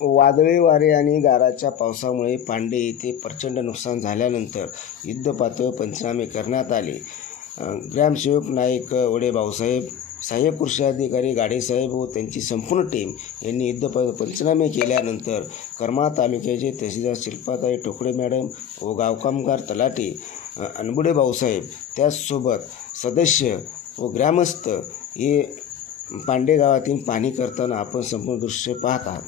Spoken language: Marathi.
वादळी वारे आणि गाराच्या पावसामुळे पांडे येथे प्रचंड नुकसान झाल्यानंतर युद्धपातळीवर पंचनामे करण्यात आले. ग्रामसेवक नाईक वडे भाऊसाहेब, सहाय्यक कृषी अधिकारी गाडेसाहेब व त्यांची संपूर्ण टीम यांनी पंचनामे केल्यानंतर करमाळा तालुक्याचे तहसीलदार शिल्पाताई टोकडे मॅडम व गावकामगार तलाठी अनबुडे भाऊसाहेब, त्याचसोबत सदस्य व ग्रामस्थ हे पांडे गावातील पाहणी करताना आपण संपूर्ण दृश्य पाहत आहात.